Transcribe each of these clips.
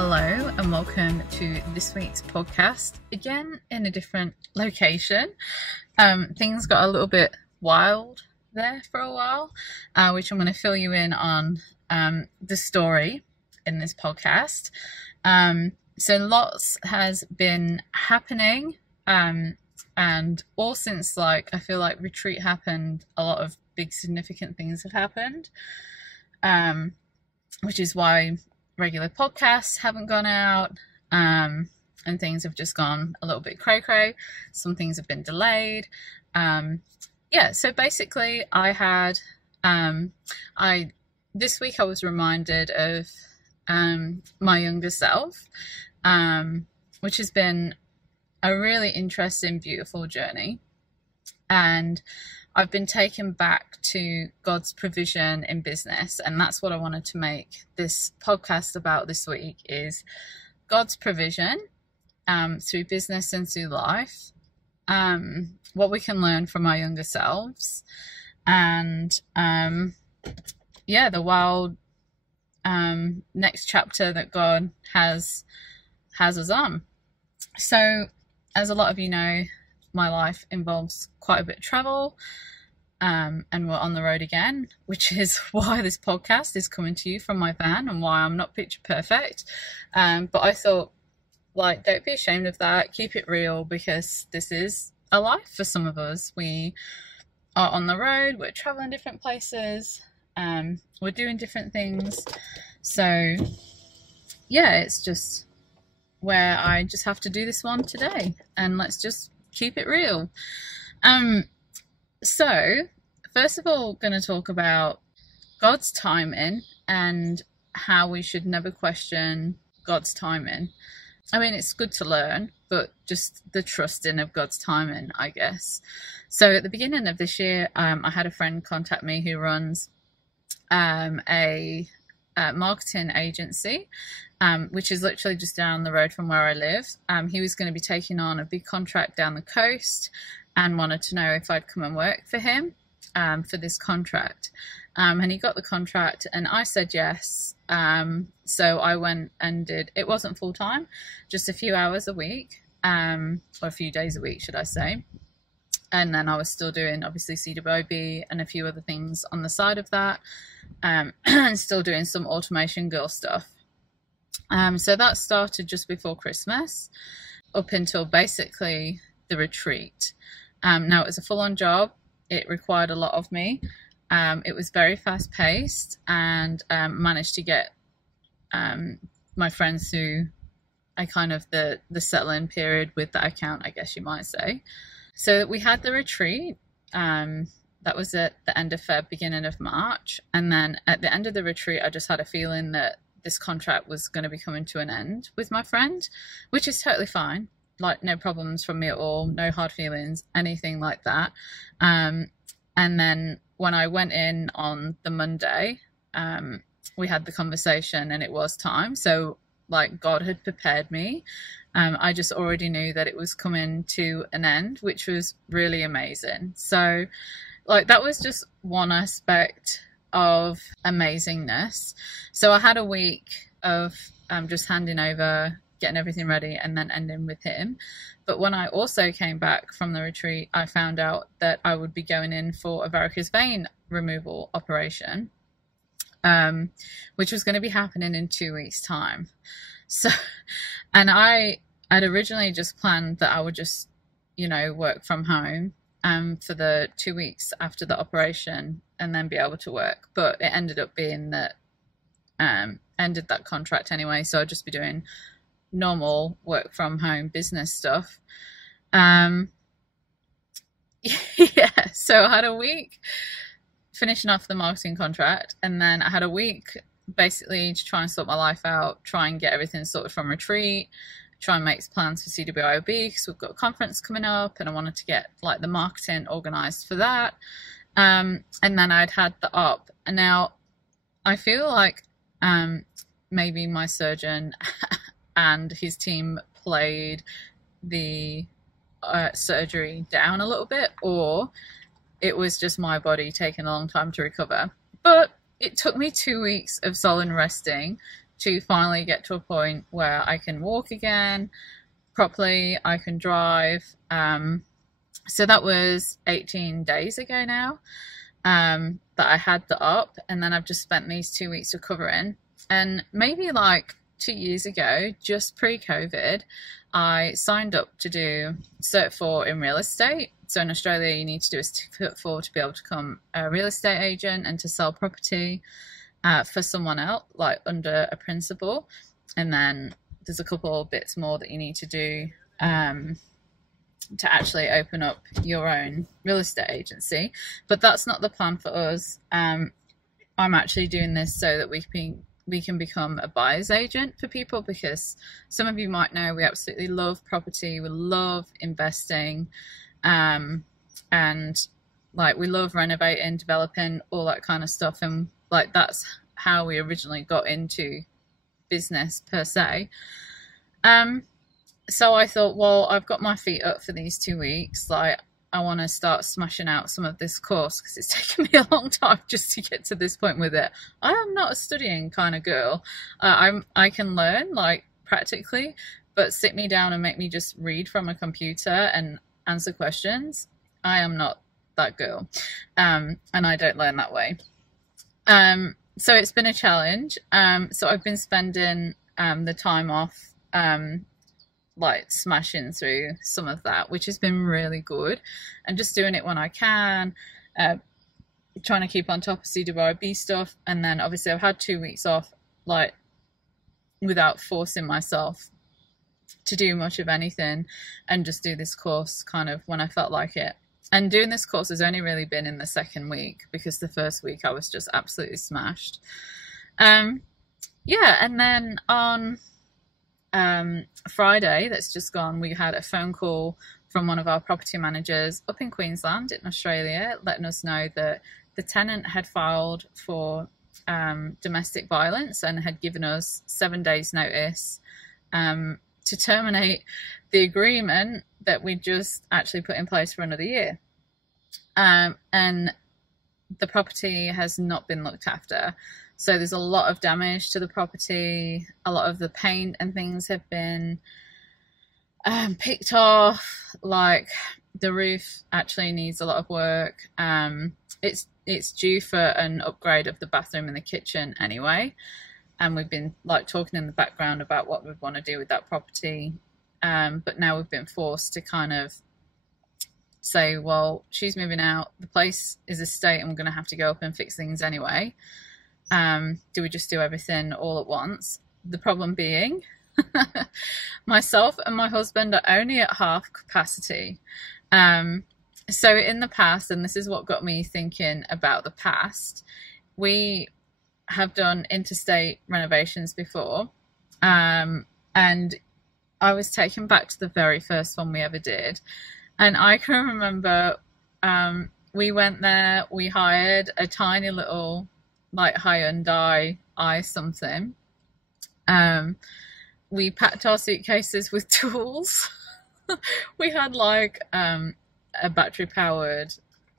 Hello and welcome to this week's podcast, again in a different location. Things got a little bit wild there for a while, which I'm going to fill you in on the story in this podcast. So lots has been happening, and all since I feel like retreat happened, a lot of big significant things have happened, which is why regular podcasts haven't gone out, and things have just gone a little bit cray-cray. Some things have been delayed. So basically I had, this week I was reminded of my younger self, which has been a really interesting, beautiful journey. And I've been taken back to God's provision in business, and that's what I wanted to make this podcast about this week, is God's provision through business and through life, what we can learn from our younger selves, and the wild next chapter that God has us on. So, as a lot of you know, my life involves quite a bit of travel, and we're on the road again, which is why this podcast is coming to you from my van and why I'm not picture perfect. But I thought, don't be ashamed of that. Keep it real, because this is a life for some of us. We are on the road, we're traveling different places, we're doing different things. So yeah, it's just where I just have to do this one today, and let's just keep it real. So first of all, going to talk about God's timing and how we should never question God's timing. I mean, it's good to learn, but just the trusting of God's timing, I guess. So at the beginning of this year, I had a friend contact me who runs a marketing agency, which is literally just down the road from where I live. He was going to be taking on a big contract down the coast and wanted to know if I'd come and work for him for this contract. And he got the contract and I said yes. So I went and did, it wasn't full time, just a few hours a week, or a few days a week, should I say. And then I was still doing, obviously, CWB and a few other things on the side of that, and still doing some automation girl stuff. So that started just before Christmas, up until basically the retreat. Now, it was a full-on job. It required a lot of me. It was very fast-paced, and managed to get my friends through a kind of the settling period with that account, I guess you might say. So we had the retreat. That was at the end of Feb, beginning of March. And then at the end of the retreat, I just had a feeling that this contract was going to be coming to an end with my friend, which is totally fine. No problems from me at all, no hard feelings, anything like that. And then when I went in on the Monday, we had the conversation and it was time. So God had prepared me. I just already knew that it was coming to an end, which was really amazing. So that was just one aspect of amazingness. So I had a week of just handing over, getting everything ready, and then ending with him. But when I also came back from the retreat, I found out that I would be going in for a varicose vein removal operation, which was going to be happening in 2 weeks' time. So, and I'd originally just planned that I would just, work from home for the 2 weeks after the operation and then be able to work. But it ended up being that ended that contract anyway, so I'd just be doing normal work from home business stuff. So I had a week finishing off the marketing contract, and then I had a week basically to try and sort my life out, try and get everything sorted from retreat, try and make plans for CWIOB, because we've got a conference coming up and I wanted to get the marketing organized for that. And then I'd had the op, and now I feel like maybe my surgeon and his team played the surgery down a little bit, or it was just my body taking a long time to recover. But it took me 2 weeks of solid resting to finally get to a point where I can walk again properly, I can drive. So that was 18 days ago now, that I had the up, and then I've just spent these 2 weeks recovering. And maybe like 2 years ago, just pre-COVID, I signed up to do Cert 4 in real estate. So in Australia, you need to do a Certificate 4 to be able to become a real estate agent and to sell property for someone else, like under a principal. And then there's a couple bits more that you need to do to actually open up your own real estate agency. But that's not the plan for us. I'm actually doing this so that we can become a buyer's agent for people, because some of you might know we absolutely love property, we love investing, and like we love renovating, developing, all that kind of stuff. And like that's how we originally got into business per se. So I thought, well, I've got my feet up for these 2 weeks. Like, I want to start smashing out some of this course, because it's taken me a long time just to get to this point with it. I am not a studying kind of girl. I can learn like practically, but sit me down and make me just read from a computer and answer questions, I am not that girl. And I don't learn that way. So it's been a challenge. So I've been spending the time off like smashing through some of that, which has been really good, and just doing it when I can, trying to keep on top of CWIB stuff. And then obviously I've had 2 weeks off, like without forcing myself to do much of anything, and just do this course kind of when I felt like it. And doing this course has only really been in the second week, because the first week I was just absolutely smashed. Yeah, and then on Friday that's just gone, we had a phone call from one of our property managers up in Queensland in Australia, letting us know that the tenant had filed for domestic violence and had given us 7 days notice to terminate the agreement that we just actually put in place for another year. And the property has not been looked after. So there's a lot of damage to the property. A lot of the paint and things have been picked off. Like the roof actually needs a lot of work. It's due for an upgrade of the bathroom and the kitchen anyway. And we've been like talking in the background about what we want to do with that property. But now we've been forced to kind of say, well, she's moving out. The place is a state and we're going to have to go up and fix things anyway. Do we just do everything all at once? The problem being myself and my husband are only at half capacity. So in the past, and this is what got me thinking about the past, we have done interstate renovations before, and I was taken back to the very first one we ever did, and I can remember we went there, we hired a tiny little like Hyundai i something. We packed our suitcases with tools. We had like a battery powered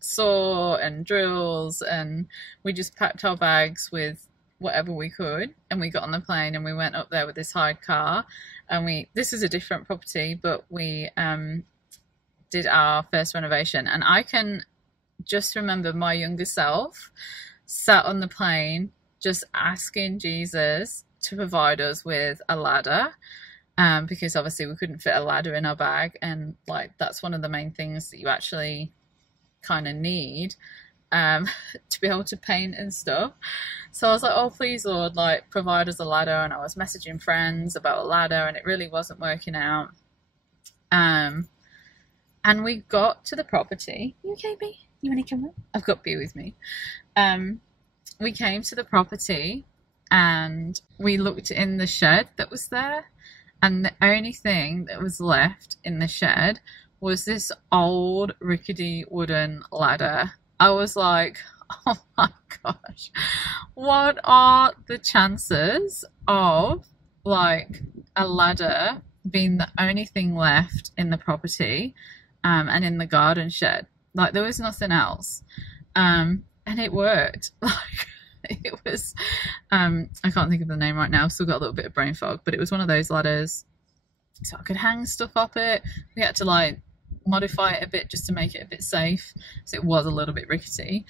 saw and drills, and we just packed our bags with whatever we could, and we got on the plane and we went up there with this hired car, and this is a different property, but we did our first renovation. And I can just remember my younger self sat on the plane just asking Jesus to provide us with a ladder, because obviously we couldn't fit a ladder in our bag, and like that's one of the main things that you actually kind of need to be able to paint and stuff. So I was like, oh please Lord, like provide us a ladder. And I was messaging friends about a ladder, and it really wasn't working out. And we got to the property. You okay, B? You want to come up? I've got B with me. We came to the property and we looked in the shed that was there, and the only thing that was left in the shed was this old rickety wooden ladder. I was like, oh my gosh, what are the chances of like a ladder being the only thing left in the property and in the garden shed? Like there was nothing else. And it worked. Like It was, I can't think of the name right now. I've still got a little bit of brain fog, but it was one of those ladders. So I could hang stuff up it. We had to like modify it a bit just to make it a bit safe. So it was a little bit rickety.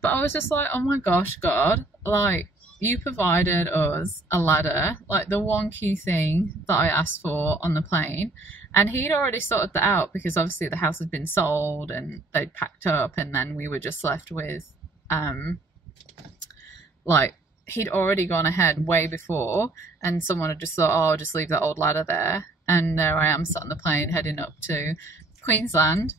But I was just like, oh my gosh, God, like you provided us a ladder, like the one key thing that I asked for on the plane. And he'd already sorted that out because obviously the house had been sold and they'd packed up, and then we were just left with like he'd already gone ahead way before, and someone had just thought, oh, I'll just leave that old ladder there. And there I am sat on the plane heading up to Queensland,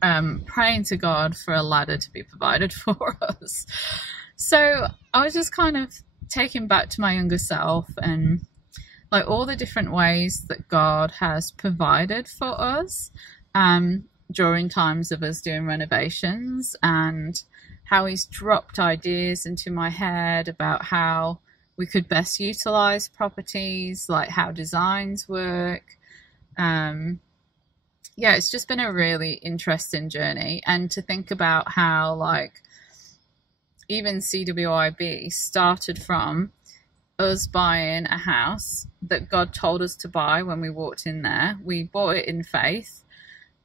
praying to God for a ladder to be provided for us. So I was just kind of taken back to my younger self and like all the different ways that God has provided for us during times of us doing renovations, and how he's dropped ideas into my head about how we could best utilize properties, like how designs work. Yeah, it's just been a really interesting journey. And to think about how like even CWIB started from us buying a house that God told us to buy when we walked in there. We bought it in faith,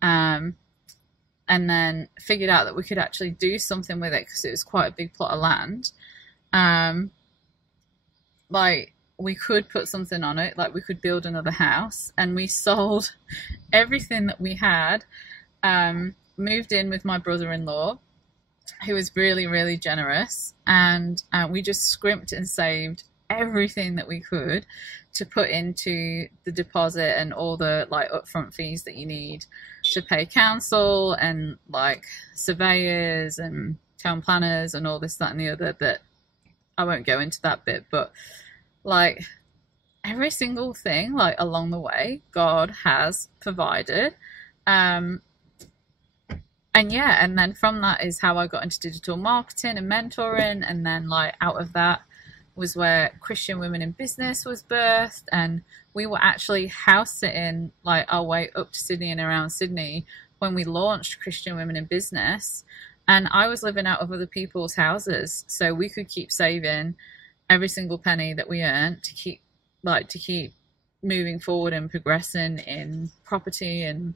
and then figured out that we could actually do something with it because it was quite a big plot of land. Like we could put something on it, like we could build another house, and we sold everything that we had, moved in with my brother-in-law, who was really, really generous, and we just scrimped and saved everything that we could to put into the deposit and all the like upfront fees that you need to pay council and like surveyors and town planners and all this, that and the other, that I won't go into that bit. But like every single thing like along the way God has provided. And yeah, and then from that is how I got into digital marketing and mentoring, and then like out of that was where Christian Women in Business was birthed, and we were actually house sitting like our way up to Sydney and around Sydney when we launched Christian Women in Business, and I was living out of other people's houses, so we could keep saving every single penny that we earned to keep moving forward and progressing in property. And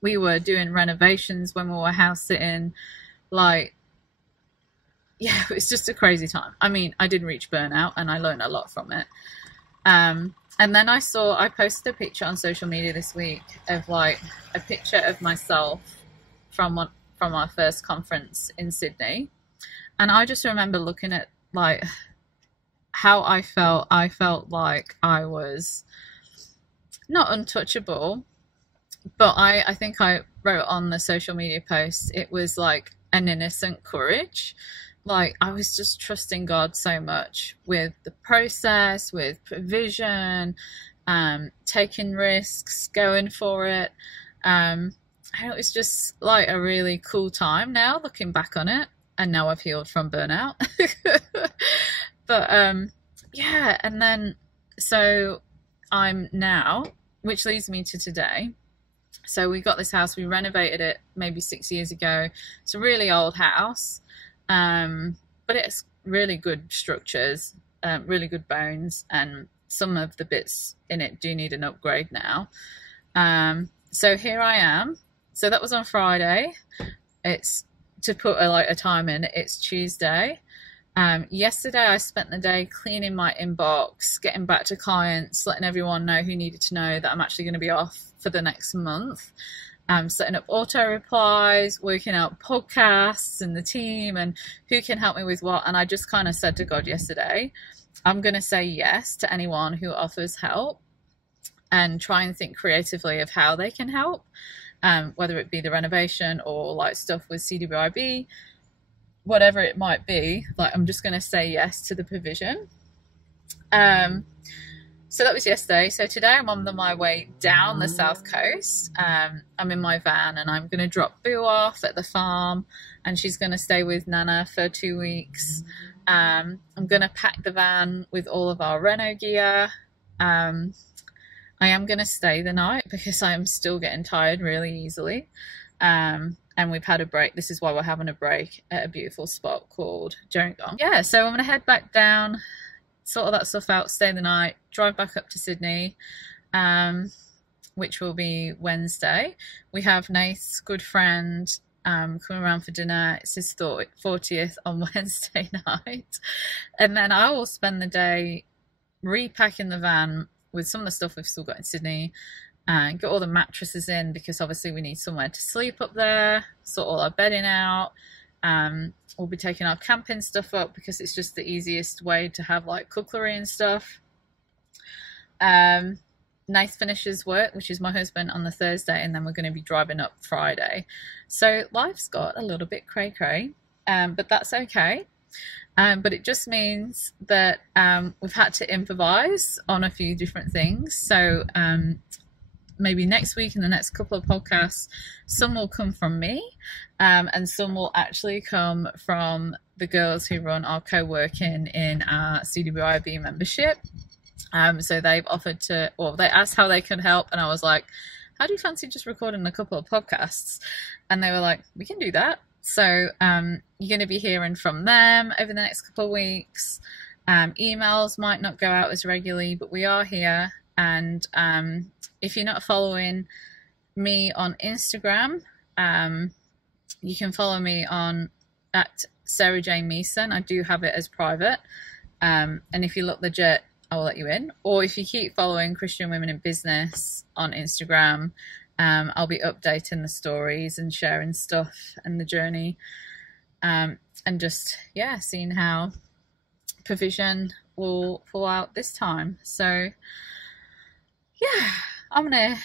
we were doing renovations when we were house sitting. Like, yeah, it was just a crazy time. I mean, I did reach burnout and I learned a lot from it. And then I posted a picture on social media this week of like a picture of myself from our first conference in Sydney. And I just remember looking at like how I felt. I felt like I was not untouchable, but I think I wrote on the social media post, it was like an innocent courage. Like I was just trusting God so much with the process, with provision, taking risks, going for it. And it was just like a really cool time now looking back on it. And now I've healed from burnout. But yeah, and then so I'm now, which leads me to today. So we got this house, we renovated it maybe 6 years ago. It's a really old house. But it's really good structures, really good bones, and some of the bits in it do need an upgrade now. So here I am. So that was on Friday. It's to put a time in. It's Tuesday. Yesterday I spent the day cleaning my inbox, getting back to clients, letting everyone know who needed to know that I'm actually going to be off for the next month. Setting up auto replies, working out podcasts and the team and who can help me with what. And I just kind of said to God yesterday, I'm going to say yes to anyone who offers help and try and think creatively of how they can help, whether it be the renovation or like stuff with CWIB, whatever it might be. Like I'm just going to say yes to the provision. So that was yesterday. So today I'm on my way down the south coast. I'm in my van and I'm going to drop Boo off at the farm, and she's going to stay with Nana for 2 weeks. I'm going to pack the van with all of our reno gear. I am going to stay the night because I am still getting tired really easily. And and we've had a break. This is why we're having a break at a beautiful spot called Gerringong. Yeah, so I'm going to head back down, sort all that stuff out, stay the night, drive back up to Sydney, which will be Wednesday. We have Nate's good friend coming around for dinner. It's his 40th on Wednesday night. And then I will spend the day repacking the van with some of the stuff we've still got in Sydney, and get all the mattresses in, because obviously we need somewhere to sleep up there, sort all our bedding out. We'll be taking our camping stuff up because it's just the easiest way to have like cookery and stuff. Nath finishes work, which is my husband, on the Thursday, and then we're going to be driving up Friday. So life's got a little bit cray-cray, but that's okay. But it just means that we've had to improvise on a few different things. So maybe next week, in the next couple of podcasts, some will come from me, and some will actually come from the girls who run our co-working in our CWIB membership. So they've offered to, or they asked how they could help, and I was like, how do you fancy just recording a couple of podcasts? And they were like, we can do that. So you're going to be hearing from them over the next couple of weeks. Emails might not go out as regularly, but we are here. And if you're not following me on Instagram, you can follow me on at Sarah Jane Meeson. I do have it as private. And if you look legit, I will let you in. Or if you keep following Christian Women in Business on Instagram, I'll be updating the stories and sharing stuff and the journey, and just, yeah, seeing how provision will fall out this time. So yeah, I'm gonna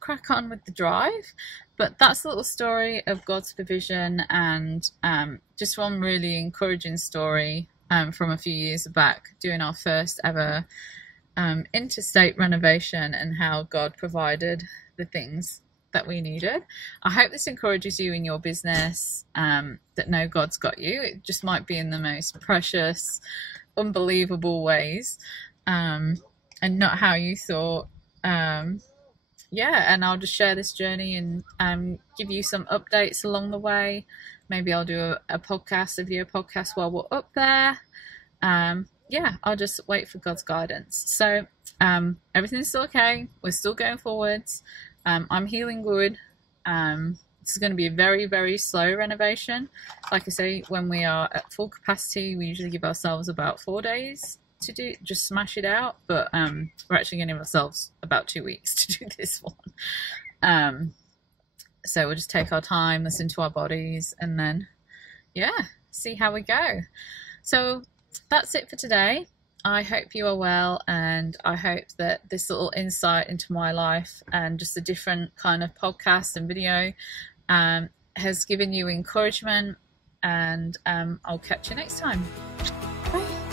crack on with the drive. But that's a little story of God's provision, and just one really encouraging story from a few years back, doing our first ever interstate renovation, and how God provided the things that we needed. I hope this encourages you in your business, that know God's got you. It just might be in the most precious, unbelievable ways, and not how you thought. Yeah, and I'll just share this journey and give you some updates along the way. Maybe I'll do a video podcast while we're up there. Yeah, I'll just wait for God's guidance. So everything's still okay. We're still going forwards. I'm healing good. This is going to be a very, very slow renovation. Like I say, when we are at full capacity, we usually give ourselves about 4 days to just smash it out. But we're actually going to give ourselves about 2 weeks to do this one. So we'll just take our time, listen to our bodies, and then, yeah, see how we go. So that's it for today. I hope you are well, and I hope that this little insight into my life and just a different kind of podcast and video has given you encouragement, and I'll catch you next time. Bye.